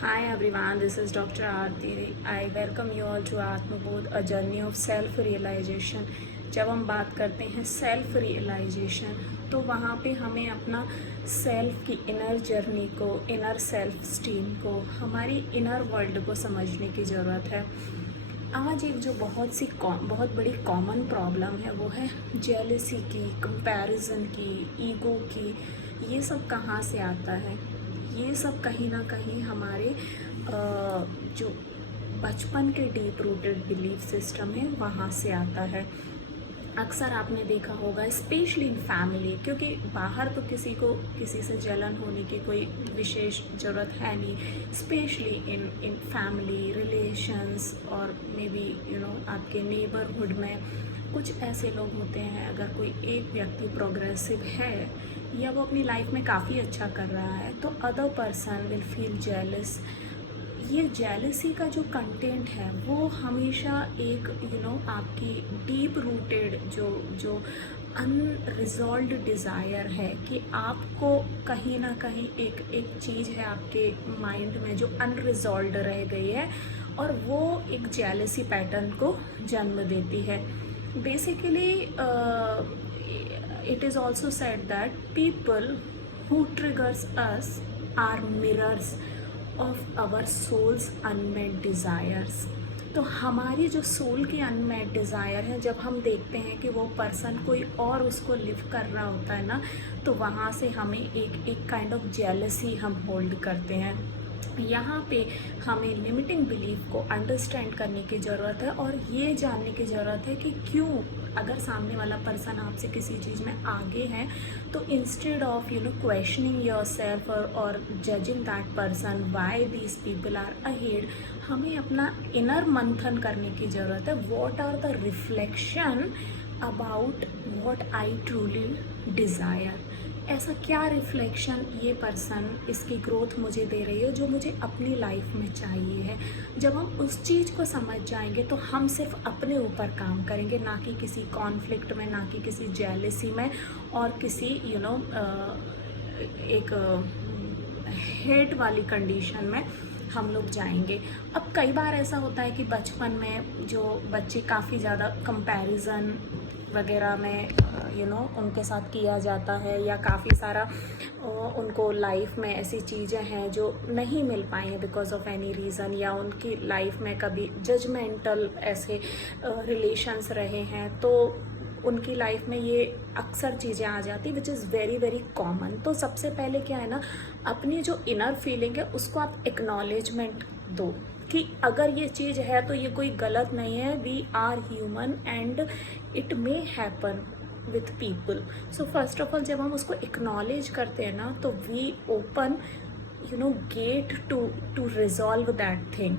Hi everyone, this is Dr. Aarti. I welcome you all to Atmabodh, a journey of self realization. जब हम बात करते हैं self realisation तो वहाँ पे हमें अपना सेल्फ की इनर जर्नी को, इनर सेल्फ स्टीम को, हमारी इनर वर्ल्ड को समझने की ज़रूरत है। आज एक जो बहुत बड़ी कॉमन प्रॉब्लम है वो है जेलसी की, कंपैरिजन की, ईगो की। ये सब कहाँ से आता है? ये सब कहीं ना कहीं हमारे जो बचपन के डीप रूटेड बिलीफ सिस्टम है वहाँ से आता है। अक्सर आपने देखा होगा स्पेशली इन फैमिली, क्योंकि बाहर तो किसी को किसी से जलन होने की कोई विशेष ज़रूरत है नहीं। स्पेशली इन फैमिली रिलेशंस और मे बी आपके नेबरहुड में कुछ ऐसे लोग होते हैं, अगर कोई एक व्यक्ति प्रोग्रेसिव है या वो अपनी लाइफ में काफ़ी अच्छा कर रहा है तो other person will feel jealous. ये जेलसी का जो कंटेंट है वो हमेशा एक आपकी डीप रूटेड जो अनरिजॉल्व्ड डिज़ायर है कि आपको कहीं ना कहीं एक चीज़ है आपके माइंड में जो अनरिजॉल्व्ड रह गई है और वो एक जेलसी पैटर्न को जन्म देती है। Basically it is also said that people who triggers us are mirrors of our soul's unmet desires। तो हमारी जो सोल की अनमेट डिज़ायर है, जब हम देखते हैं कि वो पर्सन कोई और उसको लिव कर रहा होता है ना, तो वहाँ से हमें एक काइंड ऑफ जेलसी हम होल्ड करते हैं। यहाँ पे हमें लिमिटिंग बिलीफ को अंडरस्टैंड करने की ज़रूरत है और ये जानने की ज़रूरत है कि क्यों, अगर सामने वाला पर्सन आपसे किसी चीज़ में आगे है तो instead of questioning your self और judging that person why these people are ahead, हमें अपना इनर मंथन करने की ज़रूरत है। What are the reflection about what I truly desire. ऐसा क्या रिफ्लेक्शन ये पर्सन, इसकी ग्रोथ मुझे दे रही है जो मुझे अपनी लाइफ में चाहिए है। जब हम उस चीज़ को समझ जाएंगे तो हम सिर्फ अपने ऊपर काम करेंगे, ना कि किसी कॉन्फ्लिक्ट में, ना कि किसी जेलसी में और किसी एक हेट वाली कंडीशन में हम लोग जाएंगे। अब कई बार ऐसा होता है कि बचपन में जो बच्चे काफ़ी ज़्यादा कंपैरिजन वगैरह में उनके साथ किया जाता है, या काफ़ी सारा उनको लाइफ में ऐसी चीज़ें हैं जो नहीं मिल पाई हैं बिकॉज ऑफ एनी रीज़न, या उनकी लाइफ में कभी जजमेंटल ऐसे रिलेशंस रहे हैं तो उनकी लाइफ में ये अक्सर चीज़ें आ जाती which is very very common. तो सबसे पहले क्या है ना, अपनी जो इनर फीलिंग है उसको आप एक्नॉलेजमेंट दो कि अगर ये चीज़ है तो ये कोई गलत नहीं है। We are human and it may happen with people. So first of all जब हम उसको एक्नॉलेज करते हैं ना तो we open gate to resolve that thing.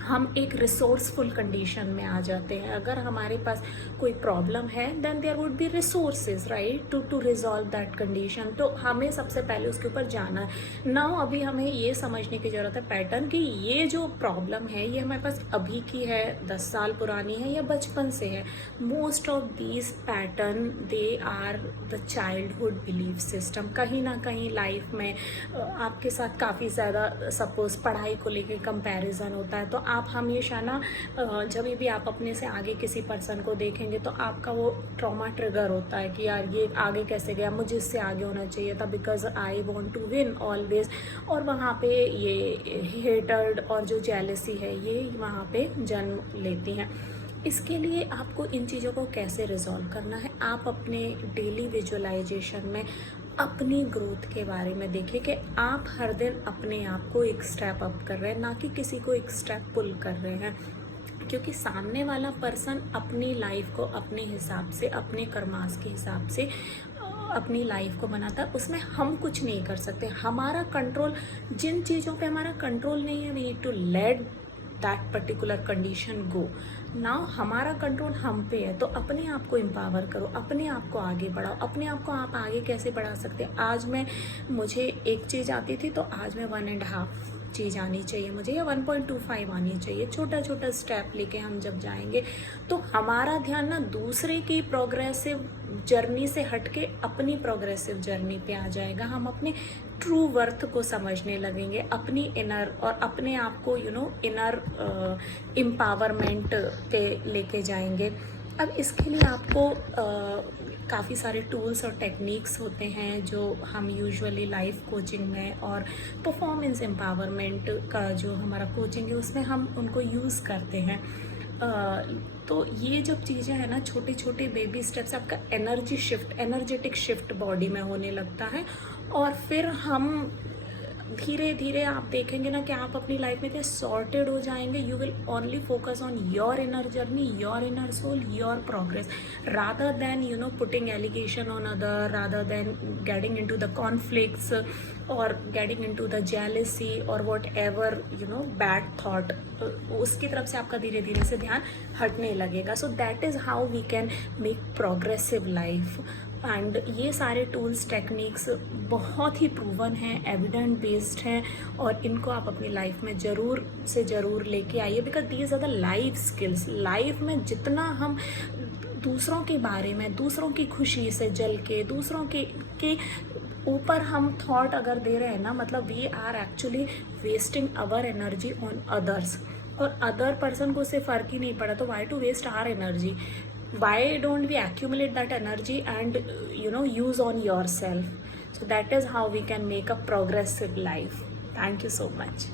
हम एक रिसोर्सफुल कंडीशन में आ जाते हैं। अगर हमारे पास कोई प्रॉब्लम है then there would be resources right to resolve that condition. तो हमें सबसे पहले उसके ऊपर जाना है। नाउ अभी हमें ये समझने की ज़रूरत है पैटर्न कि ये जो प्रॉब्लम है ये हमारे पास अभी की है, 10 साल पुरानी है या बचपन से है। Most of these pattern they are the childhood belief system. कहीं ना कहीं लाइफ में आपके साथ काफ़ी ज़्यादा सपोज पढ़ाई को लेकर कंपैरिजन होता है तो आप हमेशा ना जब भी आप अपने से आगे किसी पर्सन को देखेंगे तो आपका वो ट्रॉमा ट्रिगर होता है कि यार ये आगे कैसे गया, मुझे इससे आगे होना चाहिए था because I want to win always. और वहाँ पे ये हेटर्ड और जो जेलसी है ये वहाँ पे जन्म लेती हैं। इसके लिए आपको इन चीज़ों को कैसे रिजॉल्व करना है, आप अपने डेली विजुअलाइजेशन में अपनी ग्रोथ के बारे में देखिए कि आप हर दिन अपने आप को एक स्टेप अप कर रहे हैं, ना कि किसी को एक स्टेप पुल कर रहे हैं। क्योंकि सामने वाला पर्सन अपनी लाइफ को अपने हिसाब से, अपने कर्मास के हिसाब से अपनी लाइफ को बनाता है, उसमें हम कुछ नहीं कर सकते। हमारा कंट्रोल, जिन चीज़ों पे हमारा कंट्रोल नहीं है, we need to let that particular condition go. Now हमारा कंट्रोल हम पे है तो अपने आप को एम्पावर करो, अपने आप को आगे बढ़ाओ। अपने आप को आप आगे कैसे बढ़ा सकते हैं? आज मुझे एक चीज़ आती थी तो आज मैं 1.5 चीज़ आनी चाहिए मुझे, या 1.25 आनी चाहिए। छोटा छोटा स्टेप लेके हम जब जाएंगे तो हमारा ध्यान ना दूसरे की प्रोग्रेसिव जर्नी से हटके अपनी प्रोग्रेसिव जर्नी पे आ जाएगा। हम अपने ट्रू वर्थ को समझने लगेंगे, अपनी इनर और अपने आप को इनर एम्पावरमेंट पे लेके जाएंगे। अब इसके लिए आपको काफ़ी सारे टूल्स और टेक्निक्स होते हैं जो हम यूजुअली लाइफ कोचिंग में और परफॉर्मेंस एम्पावरमेंट का जो हमारा कोचिंग है उसमें हम उनको यूज़ करते हैं। तो ये जब चीज़ें हैं ना, छोटे छोटे बेबी स्टेप्स, आपका एनर्जेटिक शिफ्ट बॉडी में होने लगता है, और फिर हम धीरे धीरे आप देखेंगे ना कि आप अपनी लाइफ में क्या सॉर्टेड हो जाएंगे। You will only focus on your inner journey, your inner soul, your progress, rather than putting allegation on other, rather than getting into the conflicts और गेटिंग इनटू द जेलसी और whatever bad thought, उसकी तरफ से आपका धीरे धीरे से ध्यान हटने लगेगा। So that is how we can make progressive life. And ये सारे टूल्स टेक्निक्स बहुत ही प्रूवन हैं, एविडेंट बेस्ड हैं, और इनको आप अपनी लाइफ में ज़रूर से ज़रूर लेके आइए, because these are the life skills. Life में जितना हम दूसरों के बारे में, दूसरों की खुशी से जल के, दूसरों के ऊपर हम थॉट अगर दे रहे हैं ना, मतलब we are actually wasting our energy on others, और अदर पर्सन को उससे फ़र्क ही नहीं पड़ा, तो why to waste our energy? Why don't we accumulate that energy and use on yourself? So that is how we can make a progressive life. Thank you so much.